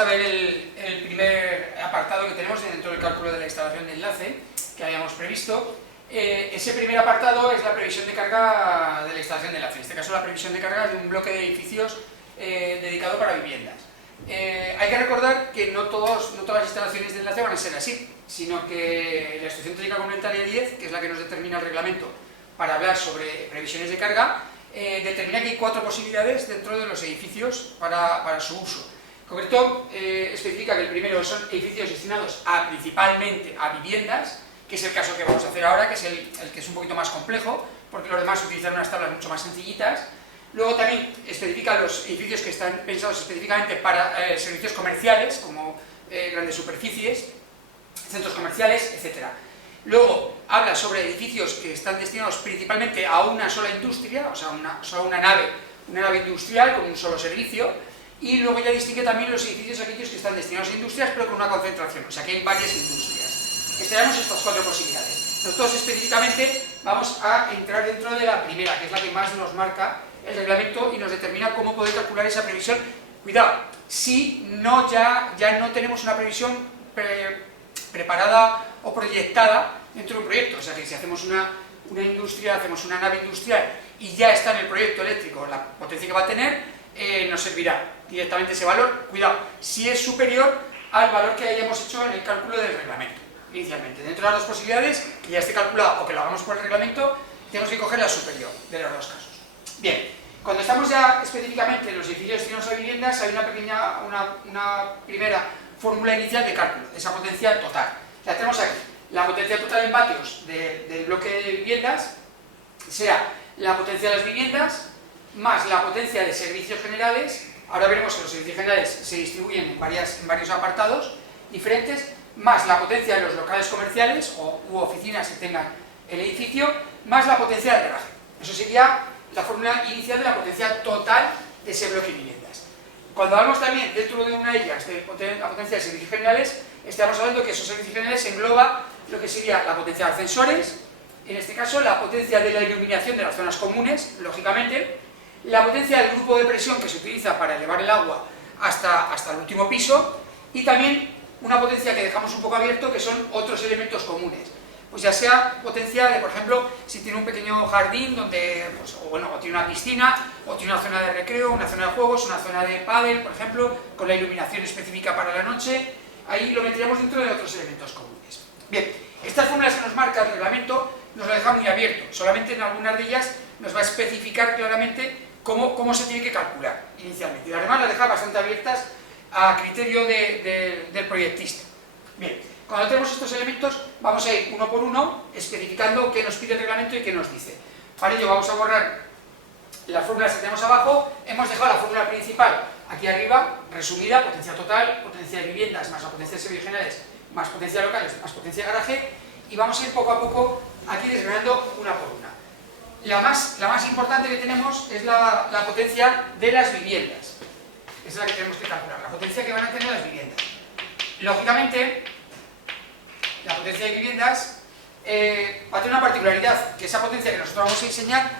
a ver el primer apartado que tenemos dentro del cálculo de la instalación de enlace que habíamos previsto. Ese primer apartado es la previsión de carga de la instalación de enlace. En este caso, la previsión de carga de un bloque de edificios dedicado para viviendas. Hay que recordar que no todas las instalaciones de enlace van a ser así, sino que la Instrucción Técnica Complementaria 10, que es la que nos determina el reglamento para hablar sobre previsiones de carga, determina que hay 4 posibilidades dentro de los edificios para su uso. En concreto, especifica que el primero son edificios destinados principalmente a viviendas, que es el caso que vamos a hacer ahora, que es el que es un poquito más complejo, porque los demás utilizan unas tablas mucho más sencillitas. Luego también especifica los edificios que están pensados específicamente para servicios comerciales, como grandes superficies, centros comerciales, etc. Luego habla sobre edificios que están destinados principalmente a una sola industria, o sea, solo una nave industrial con un solo servicio, y luego ya distingue también los edificios aquellos que están destinados a industrias pero con una concentración, o sea que hay varias industrias. Tenemos estas 4 posibilidades. Nosotros específicamente vamos a entrar dentro de la primera, que es la que más nos marca el reglamento y nos determina cómo poder calcular esa previsión. Cuidado, si ya no tenemos una previsión preparada o proyectada dentro de un proyecto, o sea que si hacemos una industria, hacemos una nave industrial y ya está en el proyecto eléctrico la potencia que va a tener, nos servirá directamente ese valor. Cuidado, si es superior al valor que hayamos hecho en el cálculo del reglamento inicialmente. Dentro de las 2 posibilidades, que ya esté calculado o que lo hagamos por el reglamento, tenemos que coger la superior de los 2 casos. Bien, cuando estamos ya específicamente en los edificios destinados a viviendas, hay una primera fórmula inicial de cálculo de esa potencia total. La tenemos aquí. La potencia total en vatios del bloque de viviendas será la potencia de las viviendas más la potencia de servicios generales. Ahora veremos que los servicios generales se distribuyen en varios apartados diferentes, más la potencia de los locales comerciales u oficinas que tengan el edificio, más la potencia del garaje. Eso sería la fórmula inicial de la potencia total de ese bloque de viviendas. Cuando hablamos también dentro de una de ellas de la potencia de servicios generales, estamos hablando que esos servicios generales engloba lo que sería la potencia de ascensores, en este caso la potencia de la iluminación de las zonas comunes, lógicamente, la potencia del grupo de presión que se utiliza para elevar el agua hasta el último piso, y también una potencia que dejamos un poco abierto, que son otros elementos comunes. Pues ya sea potencia de, por ejemplo, si tiene un pequeño jardín donde, pues, o tiene una piscina, o tiene una zona de recreo, una zona de juegos, una zona de pádel, por ejemplo, con la iluminación específica para la noche, ahí lo meteríamos dentro de otros elementos comunes. Bien, estas fórmulas que nos marca el reglamento nos lo deja muy abierto, solamente en algunas de ellas nos va a especificar claramente cómo se tiene que calcular inicialmente, y además las deja bastante abiertas a criterio del proyectista. Bien, cuando tenemos estos elementos vamos a ir uno por uno especificando qué nos pide el reglamento y qué nos dice. Para ello vamos a borrar las fórmulas que tenemos abajo. Hemos dejado la fórmula principal aquí arriba, resumida: potencia total, potencia de viviendas más la potencia de servicios generales, más potencia de locales, más potencia de garaje, y vamos a ir poco a poco aquí desgranando una por una. La más importante que tenemos es la potencia de las viviendas. Esa es la que tenemos que calcular, la potencia que van a tener las viviendas. Lógicamente, la potencia de viviendas va a tener una particularidad, que esa potencia que nosotros vamos a diseñar,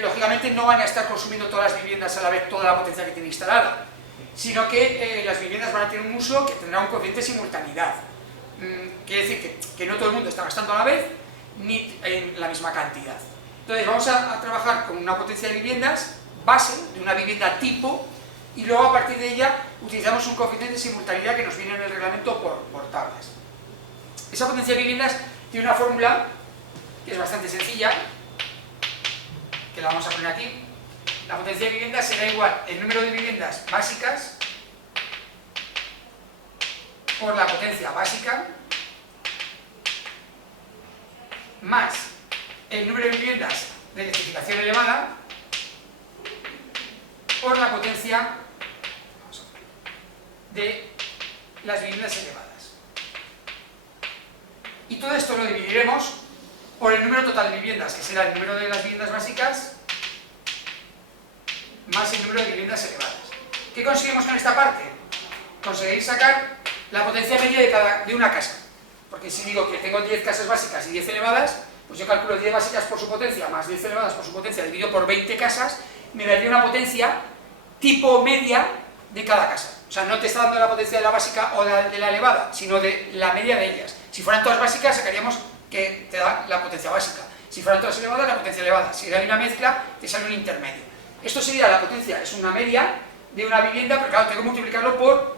lógicamente no van a estar consumiendo todas las viviendas a la vez toda la potencia que tiene instalada, sino que las viviendas van a tener un uso que tendrá un coeficiente de simultaneidad. Quiere decir que no todo el mundo está gastando a la vez, ni en la misma cantidad. Entonces vamos a trabajar con una potencia de viviendas base, de una vivienda tipo, y luego a partir de ella utilizamos un coeficiente de simultaneidad que nos viene en el reglamento por tablas. Esa potencia de viviendas tiene una fórmula que es bastante sencilla, que la vamos a poner aquí. La potencia de viviendas será igual el número de viviendas básicas por la potencia básica más el número de viviendas de electrificación elevada por la potencia de las viviendas elevadas. Y todo esto lo dividiremos por el número total de viviendas, que será el número de las viviendas básicas más el número de viviendas elevadas. ¿Qué conseguimos con esta parte? Conseguir sacar la potencia media de una casa. Porque si digo que tengo 10 casas básicas y 10 elevadas, pues yo calculo 10 básicas por su potencia más 10 elevadas por su potencia dividido por 20 casas, me daría una potencia tipo media de cada casa. O sea, no te está dando la potencia de la básica o de la elevada, sino de la media de ellas. Si fueran todas básicas, sacaríamos que te da la potencia básica. Si fueran todas elevadas, la potencia elevada. Si hay una mezcla, te sale un intermedio. Esto sería la potencia, es una media de una vivienda, pero claro, tengo que multiplicarlo por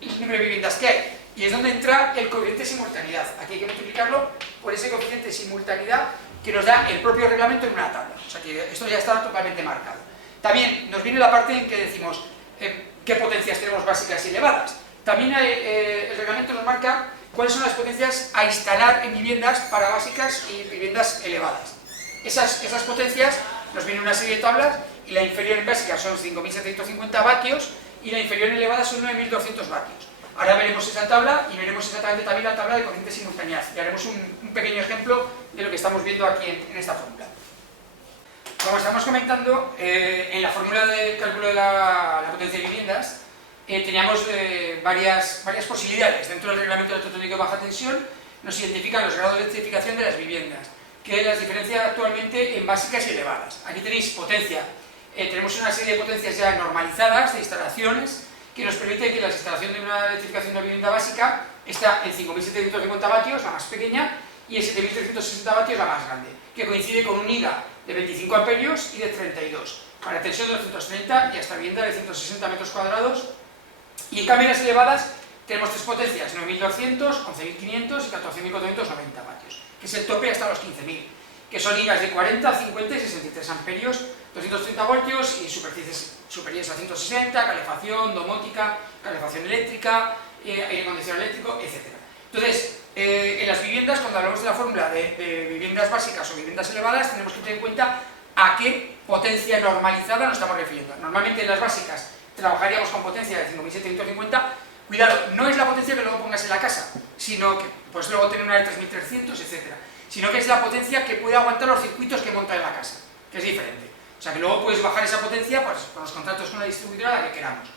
el número de viviendas que hay. Y es donde entra el coeficiente de simultaneidad. Aquí hay que multiplicarlo por ese coeficiente de simultaneidad que nos da el propio reglamento en una tabla. O sea que esto ya está totalmente marcado. También nos viene la parte en que decimos qué potencias tenemos básicas y elevadas. También el reglamento nos marca cuáles son las potencias a instalar en viviendas para básicas y viviendas elevadas. Esas potencias nos vienen una serie de tablas y la inferior en básica son 5.750 vatios y la inferior en elevada son 9.200 vatios. Ahora veremos esa tabla y veremos exactamente también la tabla de coeficiente de simultaneidad y haremos un pequeño ejemplo de lo que estamos viendo aquí en esta fórmula. Como estamos comentando, en la fórmula de cálculo de la potencia de viviendas teníamos varias posibilidades. Dentro del reglamento electrotécnico de baja tensión nos identifican los grados de electrificación de las viviendas, que las diferencia actualmente en básicas y elevadas. Aquí tenéis potencia, tenemos una serie de potencias ya normalizadas de instalaciones que nos permite que la instalación de una electrificación de una vivienda básica está en 5.750 vatios, la más pequeña, y en 7.360 vatios, la más grande, que coincide con un IGA de 25 amperios y de 32, para tensión de 230 y hasta vivienda de 160 metros cuadrados. Y en cámaras elevadas tenemos tres potencias, 9.200, 11.500 y 14.490 vatios, que es el tope hasta los 15.000, que son IGAs de 40, 50 y 63 amperios, 230 voltios y superficies superiores a 160, calefacción, domótica, calefacción eléctrica, aire acondicionado eléctrico, etc. Entonces, en las viviendas, cuando hablamos de la fórmula de viviendas básicas o viviendas elevadas, tenemos que tener en cuenta a qué potencia normalizada nos estamos refiriendo. Normalmente en las básicas trabajaríamos con potencia de 5.750. Cuidado, no es la potencia que luego pongas en la casa, sino que pues luego tener una de 3.300, etc. Sino que es la potencia que puede aguantar los circuitos que monta en la casa, que es diferente. O sea que luego puedes bajar esa potencia pues, con los contratos con la distribuidora, la que queramos.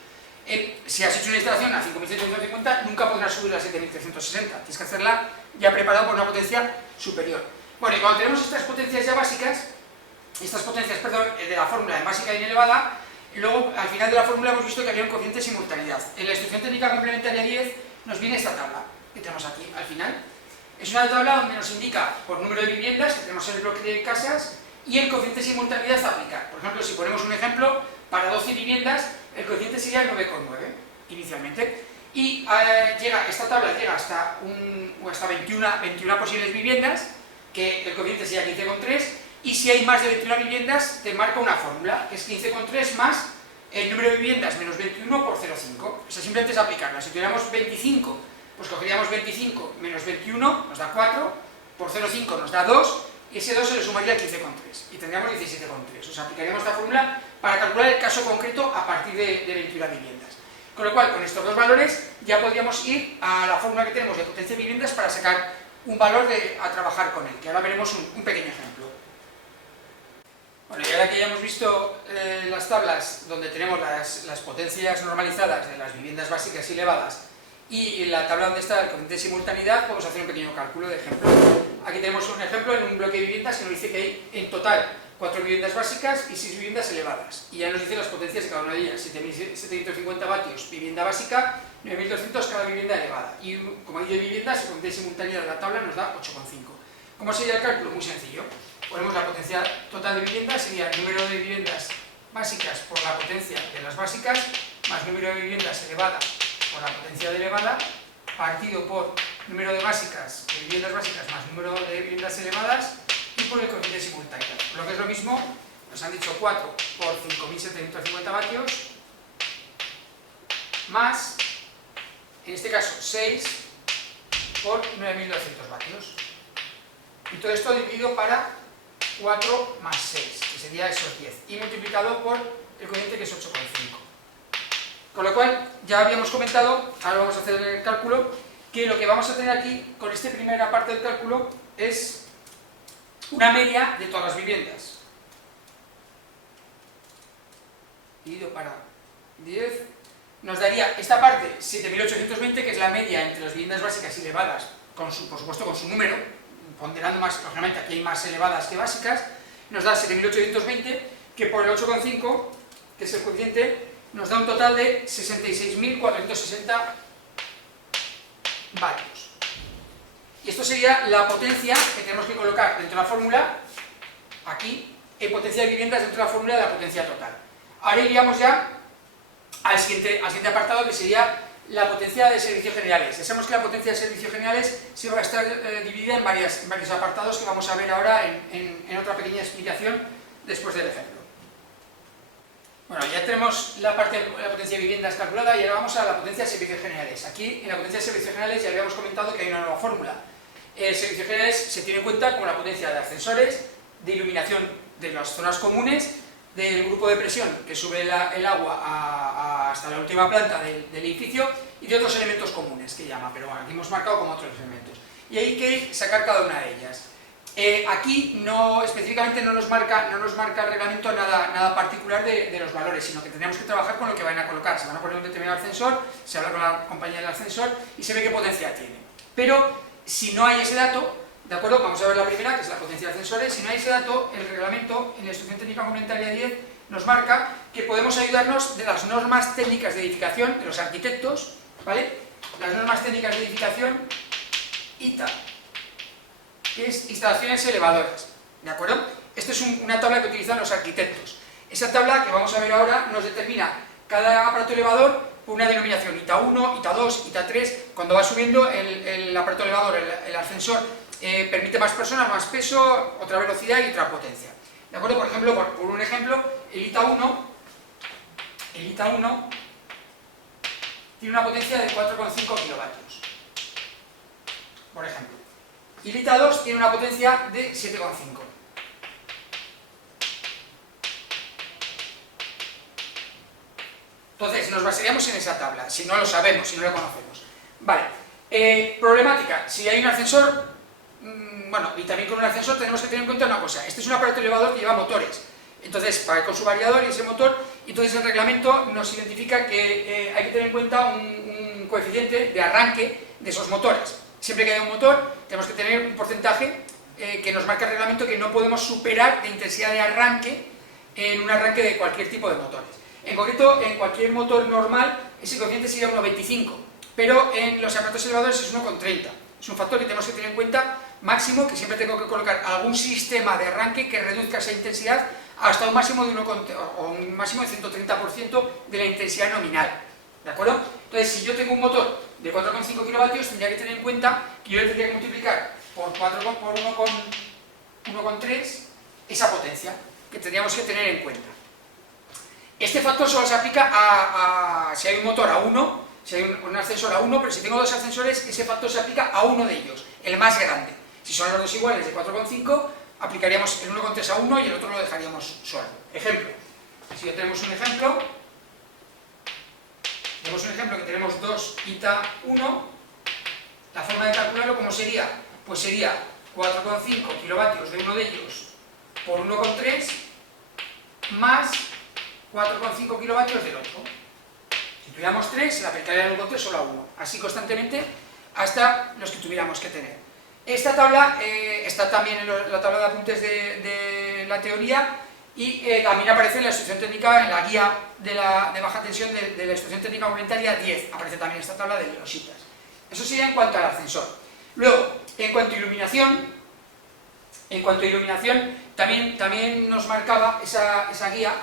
Si has hecho una instalación a 5.750, nunca podrás subir a 7.360. Tienes que hacerla ya preparada por una potencia superior. Bueno, y cuando tenemos estas potencias ya básicas, de la fórmula en básica y en elevada, luego al final de la fórmula hemos visto que había un coeficiente de simultaneidad. En la instrucción técnica complementaria 10 nos viene esta tabla que tenemos aquí al final. Es una tabla donde nos indica por número de viviendas que tenemos en el bloque de casas y el coeficiente de simultaneidad a aplicar. Por ejemplo, si ponemos un ejemplo, para 12 viviendas el coeficiente sería el 9,9 inicialmente. Y esta tabla llega hasta 21 posibles viviendas, que el coeficiente sería 15,3, y si hay más de 21 viviendas, te marca una fórmula, que es 15,3 más el número de viviendas menos 21 por 0,5. O sea, simplemente es aplicarla. Si tuviéramos 25, pues cogeríamos 25 menos 21, nos da 4, por 0,5 nos da 2, y ese 2 se le sumaría al 15,3, y tendríamos 17,3. O sea, aplicaríamos esta fórmula para calcular el caso concreto a partir de 21 viviendas. Con lo cual, con estos dos valores, ya podríamos ir a la fórmula que tenemos de potencia de viviendas para sacar un valor a trabajar con él, que ahora veremos un pequeño ejemplo. Bueno, y ahora que ya hemos visto las tablas donde tenemos las potencias normalizadas de las viviendas básicas y elevadas y la tabla donde está el coeficiente de simultaneidad, podemos hacer un pequeño cálculo de ejemplo. Aquí tenemos un ejemplo en un bloque de viviendas que nos dice que hay en total 4 viviendas básicas y 6 viviendas elevadas. Y ya nos dice las potencias de cada una de ellas: 7.750 vatios vivienda básica, 9.200 cada vivienda elevada. Y como hay 10 viviendas, el coeficiente de simultaneidad de la tabla nos da 8,5. ¿Cómo sería el cálculo? Muy sencillo. Ponemos la potencia total de viviendas, sería el número de viviendas básicas por la potencia de las básicas, más número de viviendas elevadas por la potencia de elevada, partido por número de viviendas básicas más número de viviendas elevadas, y por el coeficiente de simultaneidad. Lo que es lo mismo, nos han dicho 4 por 5.750 vatios, más, en este caso, 6 por 9.200 vatios. Y todo esto dividido para 4 más 6, que sería esos 10, y multiplicado por el coeficiente, que es 8,5. Con lo cual, ya habíamos comentado, ahora vamos a hacer el cálculo, que lo que vamos a tener aquí, con esta primera parte del cálculo, es una media de todas las viviendas. Dividido para 10, nos daría esta parte 7.820, que es la media entre las viviendas básicas y elevadas, por supuesto con su número, ponderando más, lógicamente aquí hay más elevadas que básicas, nos da 7.820, que por el 8,5, que es el coeficiente, nos da un total de 66.460 vatios. Y esto sería la potencia que tenemos que colocar dentro de la fórmula, aquí, en potencia de viviendas dentro de la fórmula de la potencia total. Ahora iríamos ya al siguiente apartado, que sería la potencia de servicios generales. Ya sabemos que la potencia de servicios generales se va a estar dividida en varios apartados que vamos a ver ahora en otra pequeña explicación después del ejemplo. Bueno, ya tenemos la parte de la potencia de viviendas calculada y ahora vamos a la potencia de servicios generales. Aquí, en la potencia de servicios generales, ya habíamos comentado que hay una nueva fórmula. Servicios generales se tiene en cuenta como la potencia de ascensores, de iluminación de las zonas comunes, del grupo de presión que sube el agua hasta la última planta del edificio y de otros elementos comunes que llama, pero bueno, aquí hemos marcado como otros elementos. Y hay que sacar cada una de ellas. Aquí específicamente no nos marca el reglamento nada particular de los valores, sino que tenemos que trabajar con lo que van a colocar. Se van a poner un determinado ascensor, se habla con la compañía del ascensor y se ve qué potencia tiene. Pero si no hay ese dato, ¿de acuerdo? Vamos a ver la primera, que es la potencia de ascensores. Si no hay ese dato, el reglamento en la Instrucción Técnica Complementaria 10 nos marca que podemos ayudarnos de las normas técnicas de edificación de los arquitectos, ¿vale? Las normas técnicas de edificación ITA, que es instalaciones elevadoras, ¿de acuerdo? Esta es una tabla que utilizan los arquitectos. Esa tabla que vamos a ver ahora nos determina cada aparato elevador por una denominación, ITA 1, ITA 2, ITA 3. Cuando va subiendo el aparato elevador, el ascensor, permite más personas, más peso, otra velocidad y otra potencia. ¿De acuerdo? Por ejemplo, por un ejemplo, el ITA 1 tiene una potencia de 4,5 kilovatios, por ejemplo. Y el ITA 2 tiene una potencia de 7,5. Entonces, nos basaríamos en esa tabla, si no lo sabemos, si no lo conocemos. Vale, problemática, si hay un ascensor, bueno, y también con un ascensor tenemos que tener en cuenta una cosa. Este es un aparato elevador que lleva motores. Entonces, va con su variador y ese motor, entonces el reglamento nos identifica que hay que tener en cuenta un coeficiente de arranque de esos motores. Siempre que haya un motor, tenemos que tener un porcentaje que nos marca el reglamento que no podemos superar de intensidad de arranque en un arranque de cualquier tipo de motores. En concreto, en cualquier motor normal, ese coeficiente sería 1,25, pero en los aparatos elevadores es 1,30. Es un factor que tenemos que tener en cuenta máximo, que siempre tengo que colocar algún sistema de arranque que reduzca esa intensidad hasta un máximo de 130% de la intensidad nominal. ¿De acuerdo? Entonces, si yo tengo un motor de 4,5 kilovatios, tendría que tener en cuenta que yo le tendría que multiplicar por 1,3 esa potencia, que tendríamos que tener en cuenta. Este factor solo se aplica si hay un motor a 1, si hay un ascensor a 1, pero si tengo dos ascensores, ese factor se aplica a uno de ellos, el más grande. Si son los dos iguales de 4,5, aplicaríamos el 1,3 a 1 y el otro lo dejaríamos solo. Ejemplo, si ya tenemos un ejemplo que tenemos 2 ITA 1, la forma de calcularlo, ¿cómo sería? Pues sería 4,5 kilovatios de uno de ellos por 1,3 más 4,5 kilovatios del otro. Si tuviéramos 3, se le aplicaría el 1,3 solo a 1, así constantemente hasta los que tuviéramos que tener. Esta tabla está también en la tabla de apuntes de la teoría y también aparece en la instrucción técnica, en la guía de baja tensión de la instrucción técnica complementaria 10, aparece también esta tabla de los ITAs. Eso sería en cuanto al ascensor. Luego, en cuanto a iluminación, también nos marcaba esa guía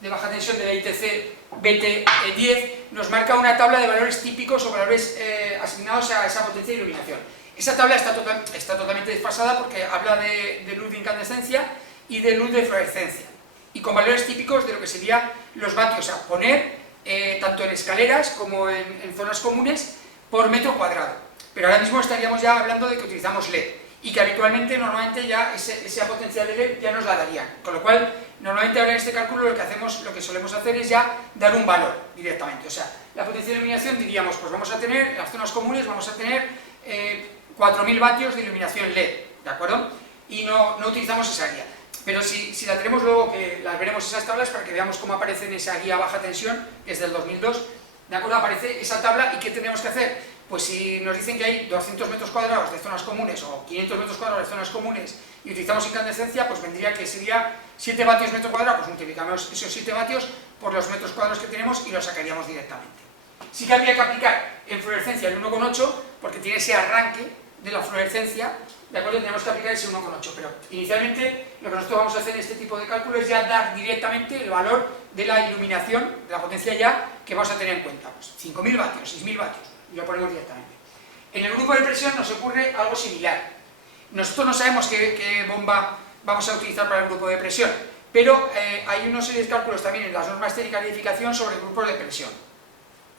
de baja tensión de la ITC BT10, nos marca una tabla de valores típicos o valores asignados a esa potencia de iluminación. Esa tabla está totalmente desfasada porque habla de luz de incandescencia y de luz de fluorescencia, y con valores típicos de lo que serían los vatios a poner, tanto en escaleras como en zonas comunes, por metro cuadrado. Pero ahora mismo estaríamos ya hablando de que utilizamos LED, y que habitualmente, normalmente, ya esa potencia de LED ya nos la darían. Con lo cual, normalmente ahora en este cálculo lo que solemos hacer es ya dar un valor directamente. O sea, la potencia de iluminación diríamos, pues vamos a tener, en las zonas comunes vamos a tener 4.000 vatios de iluminación LED, ¿de acuerdo? Y no utilizamos esa guía. Pero si la tenemos luego, que las veremos esas tablas para que veamos cómo aparece en esa guía baja tensión, que es del 2002, ¿de acuerdo? Aparece esa tabla y ¿qué tenemos que hacer? pues si nos dicen que hay 200 metros cuadrados de zonas comunes o 500 metros cuadrados de zonas comunes y utilizamos incandescencia, pues vendría que sería 7 vatios metro cuadrado, pues multiplicamos esos 7 vatios por los metros cuadrados que tenemos y lo sacaríamos directamente. Sí que habría que aplicar en fluorescencia el 1,8 porque tiene ese arranque de la fluorescencia, ¿de acuerdo? Tenemos que aplicar ese 1,8, pero inicialmente lo que nosotros vamos a hacer en este tipo de cálculo es ya dar directamente el valor de la iluminación, de la potencia ya que vamos a tener en cuenta, pues 5.000 vatios, 6.000 vatios, y lo ponemos directamente. En el grupo de presión nos ocurre algo similar. Nosotros no sabemos qué bomba vamos a utilizar para el grupo de presión, pero hay una serie de cálculos también en las normas técnicas de edificación sobre grupos de presión,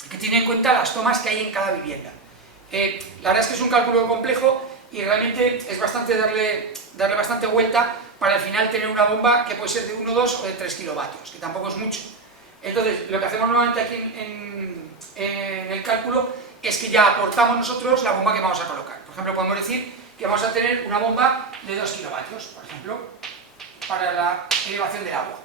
que tienen en cuenta las tomas que hay en cada vivienda. La verdad es que es un cálculo complejo y realmente es bastante darle bastante vuelta para al final tener una bomba que puede ser de 1, 2 o de 3 kilovatios, que tampoco es mucho. Entonces, lo que hacemos normalmente aquí en el cálculo es que ya aportamos nosotros la bomba que vamos a colocar. Por ejemplo, podemos decir que vamos a tener una bomba de 2 kilovatios, por ejemplo, para la elevación del agua.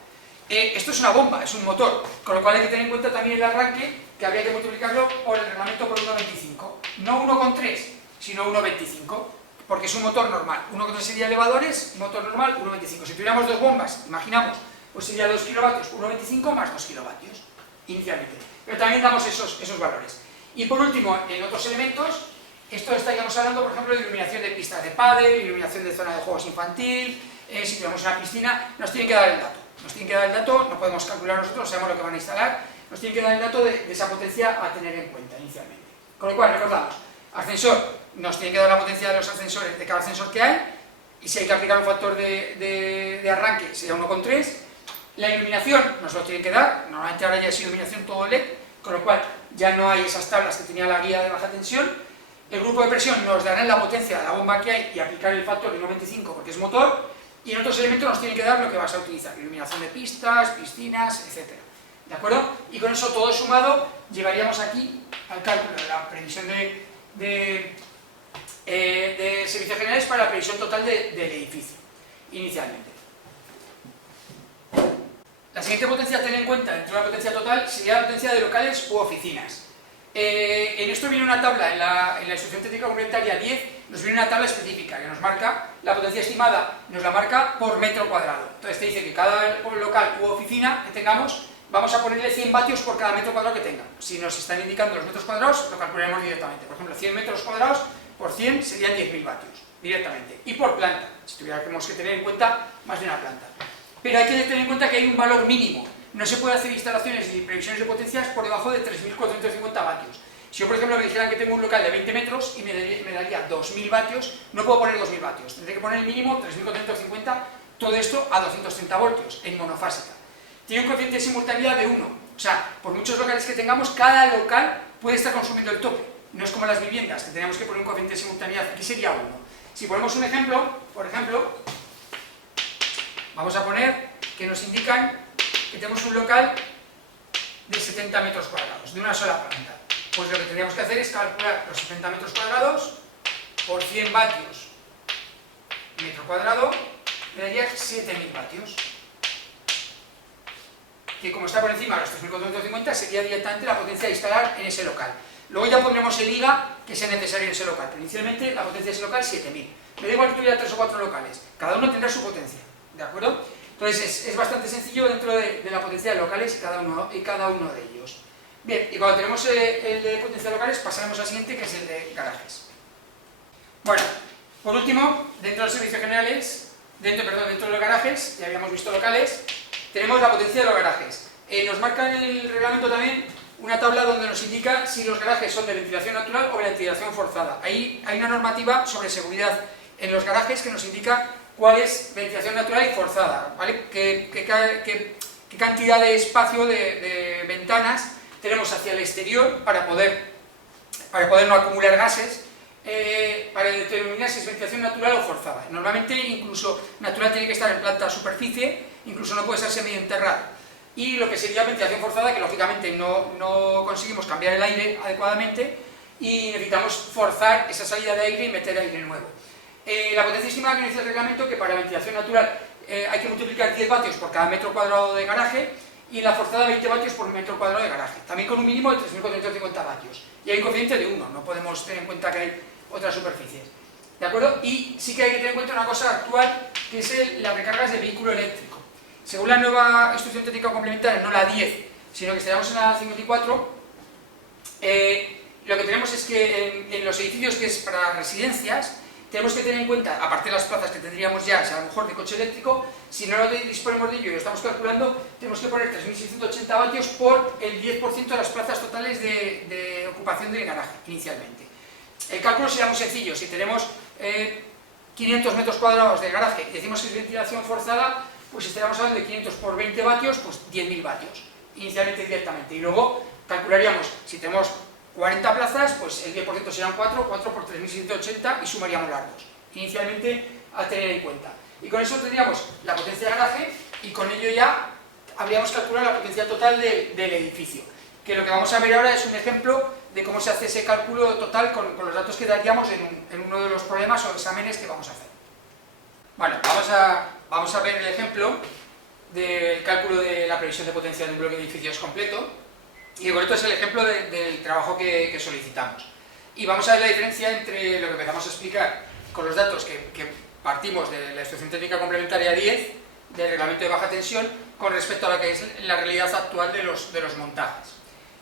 Esto es una bomba, es un motor, con lo cual hay que tener en cuenta también el arranque, que habría que multiplicarlo por el reglamento por 1,25. No 1,3, sino 1,25, porque es un motor normal. 1,3 sería elevadores, motor normal, 1,25. Si tuviéramos dos bombas, imaginamos, pues sería 2 kilovatios, 1,25 más 2 kilovatios, inicialmente. Pero también damos esos valores. Y por último, en otros elementos, esto estaríamos hablando, por ejemplo, de iluminación de pistas de pádel, iluminación de zona de juegos infantil, si tenemos una piscina, nos tienen que dar el dato. Nos tienen que dar el dato, no podemos calcular nosotros, sabemos lo que van a instalar, nos tienen que dar el dato de esa potencia a tener en cuenta inicialmente. Con lo cual, recordamos, ascensor, nos tienen que dar la potencia de los ascensores, de cada ascensor que hay, y si hay que aplicar un factor de arranque, sería 1,3. La iluminación nos lo tienen que dar, normalmente ahora ya es iluminación todo LED, con lo cual ya no hay esas tablas que tenía la guía de baja tensión. El grupo de presión nos dará la potencia de la bomba que hay y aplicar el factor de 1,25 porque es motor, y en otros elementos nos tienen que dar lo que vas a utilizar, iluminación de pistas, piscinas, etc. ¿De acuerdo? Y con eso todo sumado llevaríamos aquí al cálculo de la previsión de servicios generales para la previsión total del edificio, inicialmente. La siguiente potencia a tener en cuenta dentro de la potencia total sería la potencia de locales u oficinas. En esto viene una tabla, en la instrucción técnica complementaria 10, nos viene una tabla específica que nos marca la potencia estimada, nos la marca por metro cuadrado. Entonces te dice que cada local u oficina que tengamos, vamos a ponerle 100 vatios por cada metro cuadrado que tenga. Si nos están indicando los metros cuadrados, lo calcularemos directamente. Por ejemplo, 100 metros cuadrados por 100 serían 10.000 vatios, directamente. Y por planta, si tuviéramos que tener en cuenta más de una planta. Pero hay que tener en cuenta que hay un valor mínimo. No se puede hacer instalaciones ni previsiones de potencias por debajo de 3.450 vatios. Si yo, por ejemplo, me dijeran que tengo un local de 20 metros y me daría 2.000 vatios, no puedo poner 2.000 vatios. Tendré que poner el mínimo 3.450, todo esto a 230 voltios, en monofásica. Tiene un coeficiente de simultaneidad de 1. O sea, por muchos locales que tengamos, cada local puede estar consumiendo el tope. No es como las viviendas, que tenemos que poner un coeficiente de simultaneidad. Aquí sería 1. Si ponemos un ejemplo, por ejemplo, vamos a poner que nos indican que tenemos un local de 70 metros cuadrados, de una sola planta. Pues lo que tendríamos que hacer es calcular los 70 metros cuadrados por 100 vatios metro cuadrado, me daría 7.000 vatios. Que como está por encima de los 3.450 sería directamente la potencia a instalar en ese local. Luego ya pondremos el IGA que sea necesario en ese local, pero inicialmente la potencia de ese local 7.000. Me da igual que tuviera 3 o 4 locales, cada uno tendrá su potencia, ¿de acuerdo? Entonces es bastante sencillo dentro de la potencia de locales y cada uno de ellos. Bien, y cuando tenemos el de potencia de locales pasaremos al siguiente, que es el de garajes. Bueno, por último, dentro de los servicios generales, dentro de los garajes, ya habíamos visto locales, tenemos la potencia de los garajes. Nos marca en el reglamento también una tabla donde nos indica si los garajes son de ventilación natural o de ventilación forzada. Ahí hay una normativa sobre seguridad en los garajes que nos indica cuál es ventilación natural y forzada, ¿vale? ¿Qué cantidad de espacio de ventanas tenemos hacia el exterior para poder no acumular gases, para determinar si es ventilación natural o forzada? Normalmente incluso natural tiene que estar en planta superficie, incluso no puede ser semienterrado. Y lo que sería ventilación forzada, que lógicamente no conseguimos cambiar el aire adecuadamente y necesitamos forzar esa salida de aire y meter aire nuevo. La potencia estimada que nos dice el reglamento que para ventilación natural hay que multiplicar 10 vatios por cada metro cuadrado de garaje y en la forzada 20 vatios por metro cuadrado de garaje, también con un mínimo de 3.450 vatios. Y hay un coeficiente de 1, no podemos tener en cuenta que hay otras superficies. ¿De acuerdo? Y sí que hay que tener en cuenta una cosa actual, que es las recargas de vehículo eléctrico. Según la nueva instrucción técnica complementaria, no la 10, sino que estaríamos en la 54, lo que tenemos es que en los edificios que es para residencias, tenemos que tener en cuenta, aparte de las plazas que tendríamos ya, a lo mejor de coche eléctrico, si no lo disponemos de ello y lo estamos calculando, tenemos que poner 3.680 vatios por el 10% de las plazas totales de ocupación del garaje, inicialmente. El cálculo será muy sencillo. Si tenemos 500 metros cuadrados de garaje y decimos que es ventilación forzada, pues estaríamos hablando de 500 por 20 vatios, pues 10.000 vatios, inicialmente directamente. Y luego calcularíamos, si tenemos 40 plazas, pues el 10% serán 4 por 3.680 y sumaríamos las dos, inicialmente a tener en cuenta. Y con eso tendríamos la potencia de garaje y con ello ya habríamos calculado la potencia total del edificio. Que lo que vamos a ver ahora es un ejemplo de cómo se hace ese cálculo total con los datos que daríamos en uno de los problemas o exámenes que vamos a hacer. Bueno, vamos a ver el ejemplo del cálculo de la previsión de potencia de un bloque de edificios completo. Y en concreto es el ejemplo del trabajo que solicitamos. Y vamos a ver la diferencia entre lo que empezamos a explicar con los datos que partimos de la instrucción técnica complementaria 10, del reglamento de baja tensión, con respecto a lo que es la realidad actual de los montajes.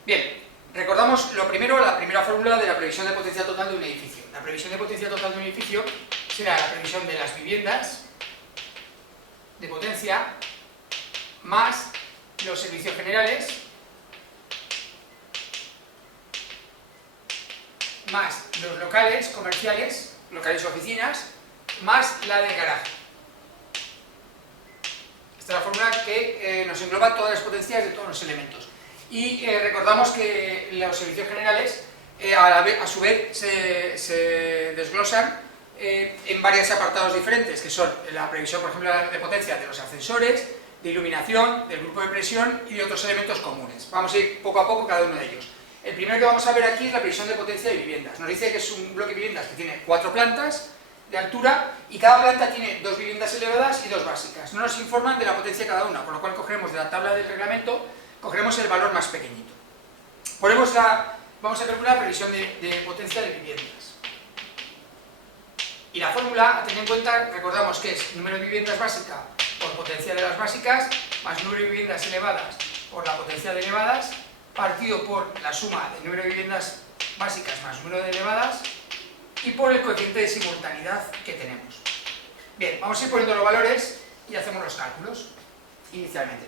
Bien, recordamos lo primero, la primera fórmula de la previsión de potencia total de un edificio. La previsión de potencia total de un edificio será la previsión de las viviendas de potencia más los servicios generales más los locales comerciales, locales y oficinas, más la del garaje. Esta es la fórmula que nos engloba todas las potencias de todos los elementos. Y recordamos que los servicios generales, a su vez, se desglosan en varios apartados diferentes, que son la previsión, por ejemplo, de potencia de los ascensores, de iluminación, del grupo de presión y de otros elementos comunes. Vamos a ir poco a poco cada uno de ellos. El primero que vamos a ver aquí es la previsión de potencia de viviendas. Nos dice que es un bloque de viviendas que tiene 4 plantas de altura y cada planta tiene 2 viviendas elevadas y 2 básicas. No nos informan de la potencia de cada una, con lo cual cogeremos de la tabla del reglamento, cogeremos el valor más pequeñito. Vamos a calcular la previsión de potencia de viviendas. Y la fórmula, a tener en cuenta, recordamos que es número de viviendas básica por potencia de las básicas, más número de viviendas elevadas por la potencia de elevadas, partido por la suma del número de viviendas básicas más número de elevadas y por el coeficiente de simultaneidad que tenemos. Bien, vamos a ir poniendo los valores y hacemos los cálculos inicialmente.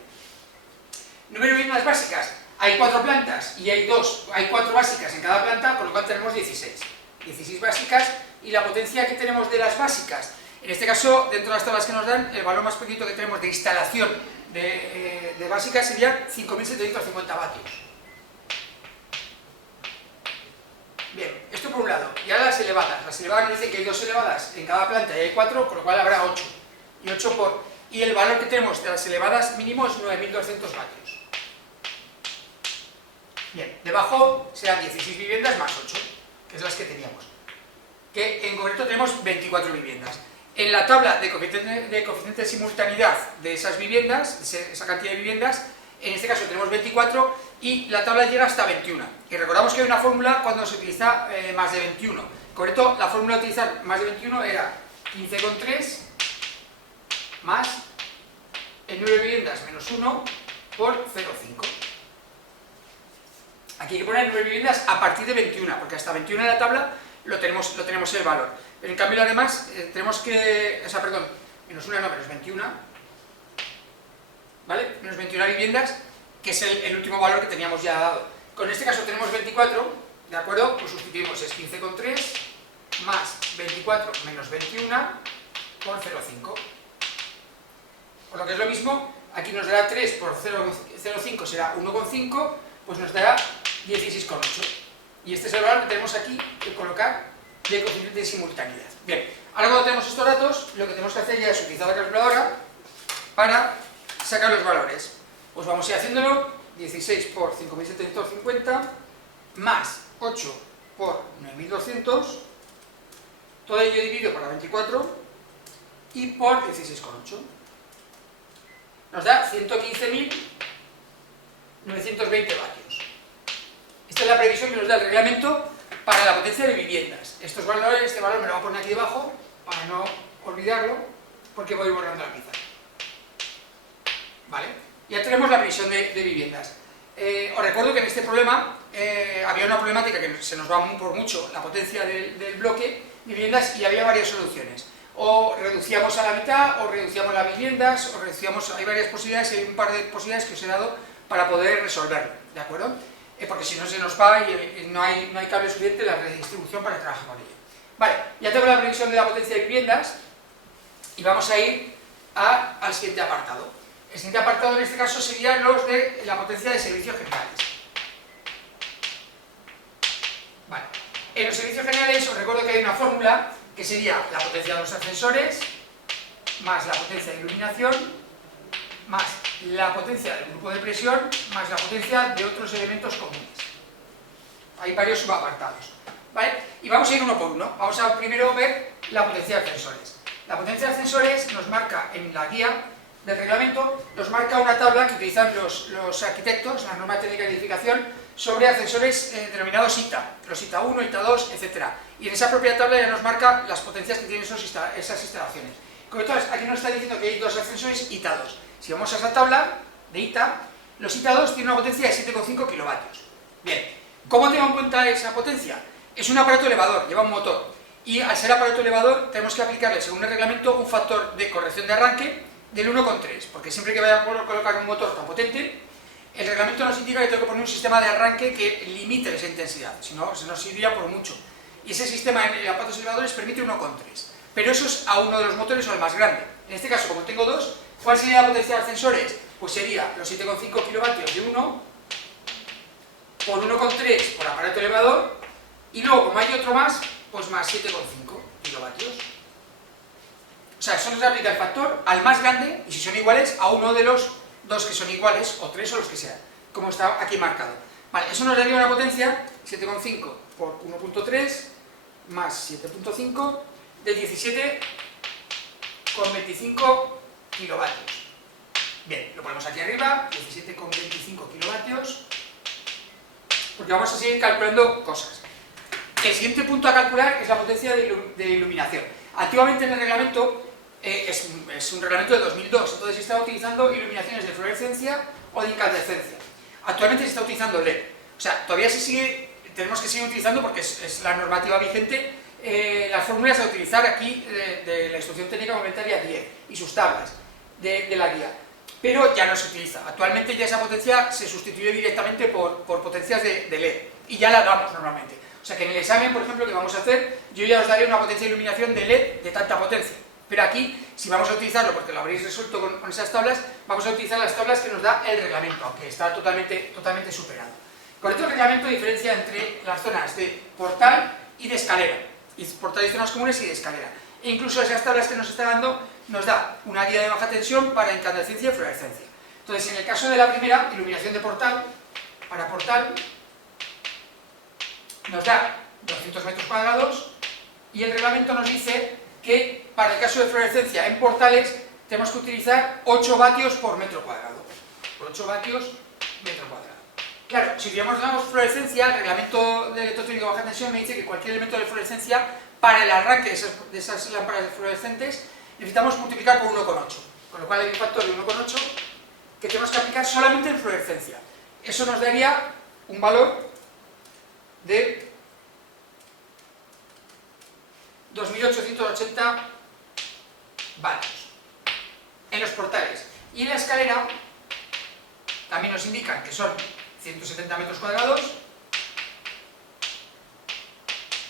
Número de viviendas básicas, hay 4 plantas y hay 4 básicas en cada planta, con lo cual tenemos 16. 16 básicas y la potencia que tenemos de las básicas, en este caso, dentro de las tablas que nos dan, el valor más pequeñito que tenemos de instalación de básicas sería 5.750 vatios. Bien, esto por un lado. Y ahora las elevadas. Las elevadas nos dicen que hay 2 elevadas en cada planta y hay 4, con lo cual habrá 8. Y el valor que tenemos de las elevadas mínimo es 9.200 vatios. Bien, debajo serán 16 viviendas más 8, que es las que teníamos. Que en concreto tenemos 24 viviendas. En la tabla de coeficiente de simultaneidad de esas viviendas, esa cantidad de viviendas, en este caso tenemos 24 y la tabla llega hasta 21. Y recordamos que hay una fórmula cuando se utiliza más de 21. En concreto, la fórmula de utilizar más de 21 era 15,3 más el número de viviendas menos 1 por 0,5. Aquí hay que poner el número de viviendas a partir de 21, porque hasta 21 en la tabla lo tenemos el valor. Pero en cambio lo demás tenemos que... menos 1 no, menos 21. ¿Vale? Menos 21 viviendas, que es el último valor que teníamos ya dado. Con este caso tenemos 24, ¿de acuerdo? Pues sustituimos, es 15,3 más 24 menos 21 por 0,5. Por lo que es lo mismo, aquí nos dará 3 por 0,5 será 1,5, pues nos dará 16,8. Y este es el valor que tenemos aquí que colocar de coeficiente de simultaneidad. Bien, ahora cuando tenemos estos datos, lo que tenemos que hacer ya es utilizar la calculadora para sacar los valores. Pues vamos a ir haciéndolo, 16 por 5.750 más 8 por 9.200, todo ello dividido por la 24 y por 16,8. Nos da 115.000 920 vatios. Esta es la previsión que nos da el reglamento para la potencia de viviendas. Estos valores, este valor me lo voy a poner aquí debajo para no olvidarlo, porque voy borrando la pizarra. ¿Vale? Ya tenemos la previsión de viviendas. Os recuerdo que en este problema había una problemática que se nos va por mucho la potencia del bloque de viviendas y había varias soluciones. O reducíamos a la mitad, o reducíamos las viviendas, o reducíamos... Hay varias posibilidades, hay un par de posibilidades que os he dado para poder resolverlo, ¿de acuerdo? Porque si no se nos va y no hay cable suficiente la redistribución para trabajar con ello. Vale, ya tengo la previsión de la potencia de viviendas y vamos a ir al siguiente apartado. El siguiente apartado en este caso serían los de la potencia de servicios generales. Vale, en los servicios generales os recuerdo que hay una fórmula que sería la potencia de los ascensores más la potencia de iluminación más la potencia del grupo de presión, más la potencia de otros elementos comunes. Hay varios subapartados, ¿vale? Y vamos a ir uno por uno. Vamos a primero ver la potencia de ascensores. La potencia de ascensores nos marca en la guía del reglamento, nos marca una tabla que utilizan los arquitectos, la norma técnica de edificación, sobre ascensores denominados ITA, los ITA 1, ITA 2, etc. Y en esa propia tabla ya nos marca las potencias que tienen esas instalaciones. Entonces, aquí nos está diciendo que hay dos ascensores ITA 2. Si vamos a esa tabla de ITA, los ITA 2 tienen una potencia de 7,5 kilovatios. Bien, ¿cómo tengo en cuenta esa potencia? Es un aparato elevador, lleva un motor. Y al ser aparato elevador tenemos que aplicarle, según el reglamento, un factor de corrección de arranque del 1,3. Porque siempre que vaya a colocar un motor tan potente, el reglamento nos indica que tengo que poner un sistema de arranque que limite esa intensidad. Si no, se nos iría por mucho. Y ese sistema en aparatos elevadores permite 1,3. Pero eso es a uno de los motores o al más grande. En este caso, como tengo dos, ¿cuál sería la potencia de ascensores? Pues sería los 7,5 kilovatios de 1 por 1,3 por aparato elevador y luego, como hay otro más, pues más 7,5 kilovatios. O sea, eso nos aplica el factor al más grande y si son iguales a uno de los dos que son iguales o tres o los que sean, como está aquí marcado. Vale, eso nos daría una potencia 7,5 por 1,3 más 7,5 de 17,25 kilovatios. Bien, lo ponemos aquí arriba, 17,25 kilovatios, porque vamos a seguir calculando cosas. El siguiente punto a calcular es la potencia de iluminación. Antiguamente en el reglamento, es un reglamento de 2002, entonces se estaba utilizando iluminaciones de fluorescencia o de incandescencia. Actualmente se está utilizando LED. O sea, todavía tenemos que seguir utilizando porque es la normativa vigente, las fórmulas a utilizar aquí de la instrucción técnica complementaria 10 y sus tablas de la guía. Pero ya no se utiliza. Actualmente ya esa potencia se sustituye directamente por potencias de LED y ya la damos normalmente. O sea que en el examen, por ejemplo, que vamos a hacer, yo ya os daré una potencia de iluminación de LED de tanta potencia. Pero aquí, si vamos a utilizarlo, porque lo habréis resuelto con esas tablas, vamos a utilizar las tablas que nos da el reglamento, aunque está totalmente superado. Con esto el reglamento diferencia entre las zonas de portal y de escalera, y portal y zonas comunes y de escalera. E incluso esas tablas que nos está dando nos da una guía de baja tensión para incandescencia y fluorescencia. Entonces, en el caso de la primera, iluminación de portal, para portal, nos da 200 metros cuadrados y el reglamento nos dice que para el caso de fluorescencia en portales tenemos que utilizar 8 vatios por metro cuadrado. Por 8 vatios metro cuadrado. Claro, si utilizamos fluorescencia, el reglamento de electrotécnica de baja tensión me dice que cualquier elemento de fluorescencia para el arranque de esas lámparas fluorescentes necesitamos multiplicar por 1,8. Con lo cual hay un factor de 1,8 que tenemos que aplicar solamente en fluorescencia. Eso nos daría un valor de 2.880 vatios en los portales. Y en la escalera también nos indican que son 170 metros cuadrados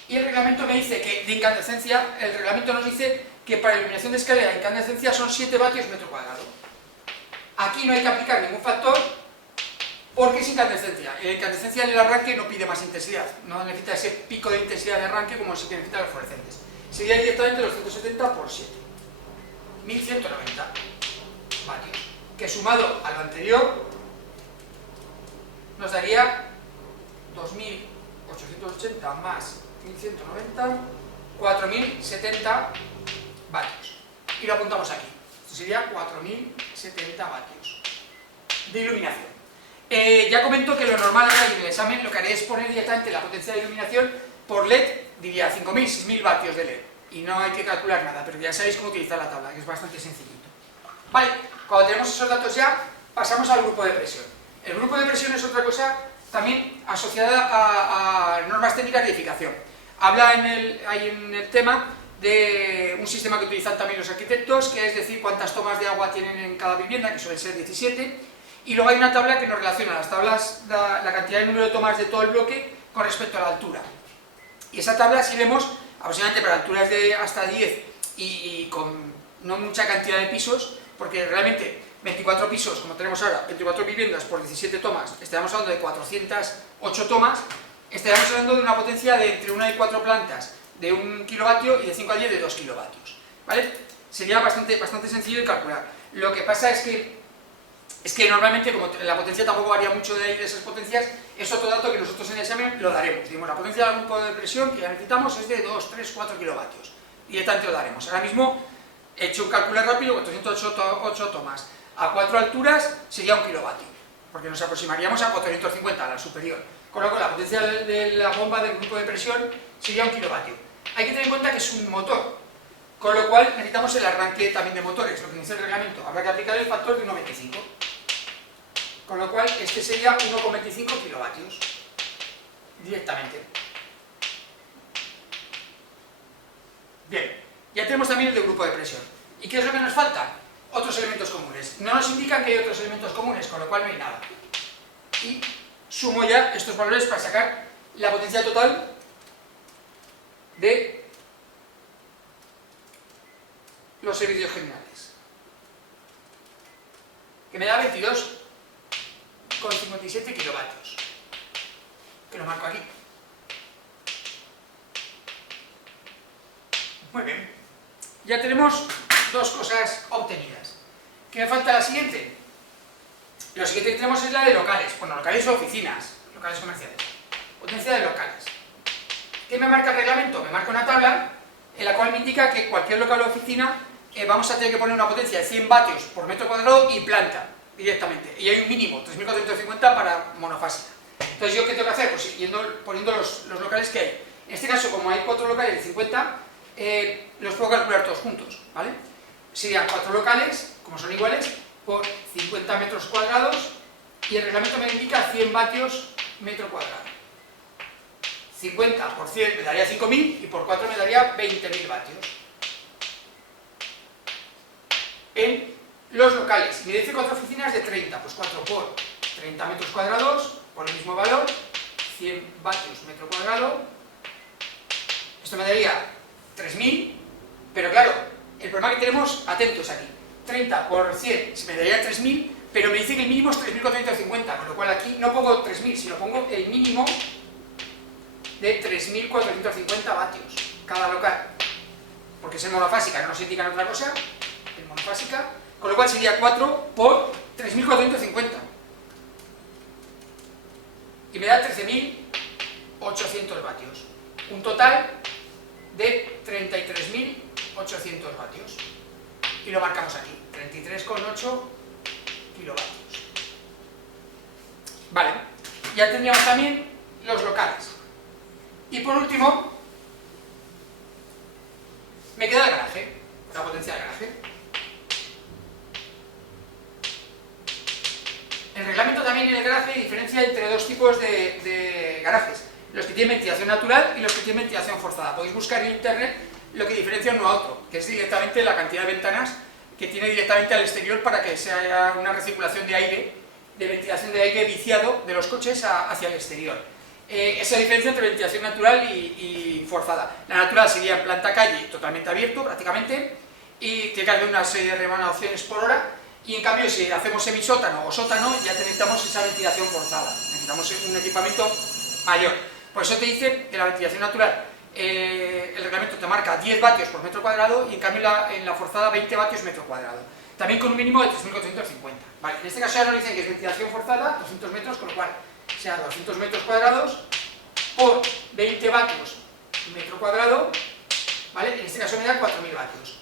y el reglamento me dice que de incandescencia, el reglamento nos dice que para iluminación de escalera de incandescencia son 7 vatios metro cuadrado. Aquí no hay que aplicar ningún factor porque es incandescencia. La incandescencia en el arranque no pide más intensidad, no necesita ese pico de intensidad de arranque como se necesita en los fluorescentes. Sería directamente los 170 por 7, 1190 vatios, que sumado a lo anterior nos daría 2.880 más 1190, 4.070 vatios. Y lo apuntamos aquí. Esto sería 4.070 vatios de iluminación. Ya comento que lo normal ahora en el examen lo que haré es poner directamente la potencia de iluminación por LED, diría 5.000, 6.000 vatios de LED. Y no hay que calcular nada, pero ya sabéis cómo utilizar la tabla, que es bastante sencillito. Vale, cuando tenemos esos datos ya, pasamos al grupo de presión. El grupo de presión es otra cosa también asociada a normas técnicas de edificación. Habla ahí en el tema de un sistema que utilizan también los arquitectos, que es decir cuántas tomas de agua tienen en cada vivienda, que suelen ser 17, y luego hay una tabla que nos relaciona las tablas, la cantidad de número de tomas de todo el bloque con respecto a la altura. Y esa tabla, si vemos, aproximadamente para alturas de hasta 10 y con no mucha cantidad de pisos, porque realmente 24 pisos, como tenemos ahora, 24 viviendas por 17 tomas, estaríamos hablando de 408 tomas, estaríamos hablando de una potencia de entre 1 y 4 plantas de 1 kilovatio y de 5 a 10 de 2 kilovatios, ¿vale? Sería bastante sencillo de calcular. Lo que pasa es que normalmente, como la potencia tampoco varía mucho de esas potencias, es otro dato que nosotros en el examen lo daremos. Digamos, la potencia del grupo de presión que ya necesitamos es de 2, 3, 4 kilovatios. Directamente lo daremos. Ahora mismo he hecho un cálculo rápido, 408 tomas. A 4 alturas sería 1 kilovatio, porque nos aproximaríamos a 450, a la superior. Con lo cual la potencia de la bomba del grupo de presión sería 1 kilovatio. Hay que tener en cuenta que es un motor, con lo cual necesitamos el arranque también de motores, lo que dice el reglamento. Habrá que aplicar el factor de 1,25. Con lo cual este sería 1,25 kilovatios directamente. Bien, ya tenemos también el de grupo de presión. ¿Y qué es lo que nos falta? Otros elementos comunes. No nos indican que hay otros elementos comunes, con lo cual no hay nada. Y sumo ya estos valores para sacar la potencia total de los servicios generales, que me da 22,57 kilovatios, que lo marco aquí. Muy bien, ya tenemos dos cosas obtenidas. ¿Qué me falta la siguiente? Lo siguiente que tenemos es la de locales, bueno, locales o oficinas, locales comerciales, potencia de locales. ¿Qué me marca el reglamento? Me marca una tabla en la cual me indica que cualquier local o oficina vamos a tener que poner una potencia de 100 vatios por metro cuadrado y planta directamente. Y hay un mínimo, 3.450 para monofásica. Entonces, ¿yo qué tengo que hacer? Pues poniendo los locales que hay. En este caso, como hay 4 locales de 50, los puedo calcular todos juntos, ¿vale? Serían 4 locales, como son iguales, por 50 metros cuadrados, y el reglamento me indica 100 vatios metro cuadrado. 50 por 100 me daría 5.000 y por 4 me daría 20.000 vatios. En los locales, me dice 4 oficinas de 30, pues 4 por 30 metros cuadrados, por el mismo valor, 100 vatios metro cuadrado. Esto me daría 3.000, pero claro, el problema que tenemos, atentos aquí, 30 por 100 se me daría 3.000, pero me dice que el mínimo es 3.450, con lo cual aquí no pongo 3.000, sino pongo el mínimo de 3.450 vatios cada local, porque es en monofásica, no nos indican otra cosa, en monofásica, con lo cual sería 4 por 3.450 y me da 13.800 vatios, un total de 33.800 vatios, y lo marcamos aquí, 33,8 kilovatios. Vale, ya tendríamos también los locales. Y por último, me queda el garaje, la potencia del garaje. El reglamento también en el garaje diferencia entre dos tipos de garajes, los que tienen ventilación natural y los que tienen ventilación forzada. Podéis buscar en internet lo que diferencia uno a otro, que es directamente la cantidad de ventanas que tiene directamente al exterior para que sea una recirculación de aire, de ventilación de aire viciado de los coches hacia el exterior. Esa diferencia entre ventilación natural y forzada. La natural sería en planta calle, totalmente abierto prácticamente, y tiene que haber una serie de remodelaciones por hora, y en cambio si hacemos semisótano o sótano ya necesitamos esa ventilación forzada, necesitamos un equipamiento mayor. Por eso te dice que la ventilación natural, el reglamento te marca 10 vatios por metro cuadrado y en cambio en la forzada 20 vatios metro cuadrado. También con un mínimo de 3.450. Vale, en este caso ya nos dicen que es ventilación forzada, 200 metros, con lo cual sea 200 metros cuadrados por 20 vatios metro cuadrado, ¿vale? En este caso me da 4.000 vatios,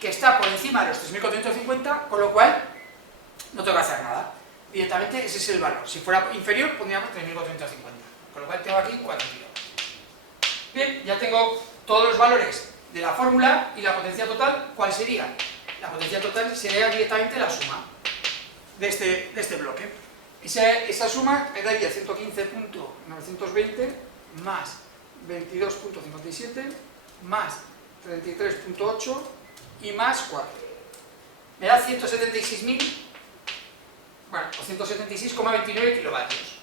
que está por encima de los 3.450, con lo cual no tengo que hacer nada. directamente ese es el valor. Si fuera inferior, pondríamos 3450, con lo cual tengo aquí 4 kilovatios. Bien, ya tengo todos los valores de la fórmula y la potencia total. ¿Cuál sería? La potencia total sería directamente la suma de este bloque. Esa suma me daría 115.920 más 22.57 más 33.8 y más 4. Me da 176.000, bueno, 176,29 kilovatios.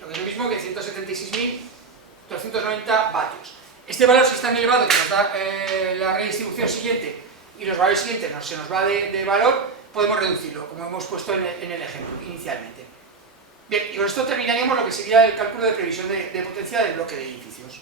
Lo que es lo mismo que 176.290 vatios. Este valor, si es tan elevado que nos da la redistribución siguiente y los valores siguientes se nos va de valor, podemos reducirlo, como hemos puesto en el ejemplo inicialmente. Bien, y con esto terminaríamos lo que sería el cálculo de previsión de potencia del bloque de edificios.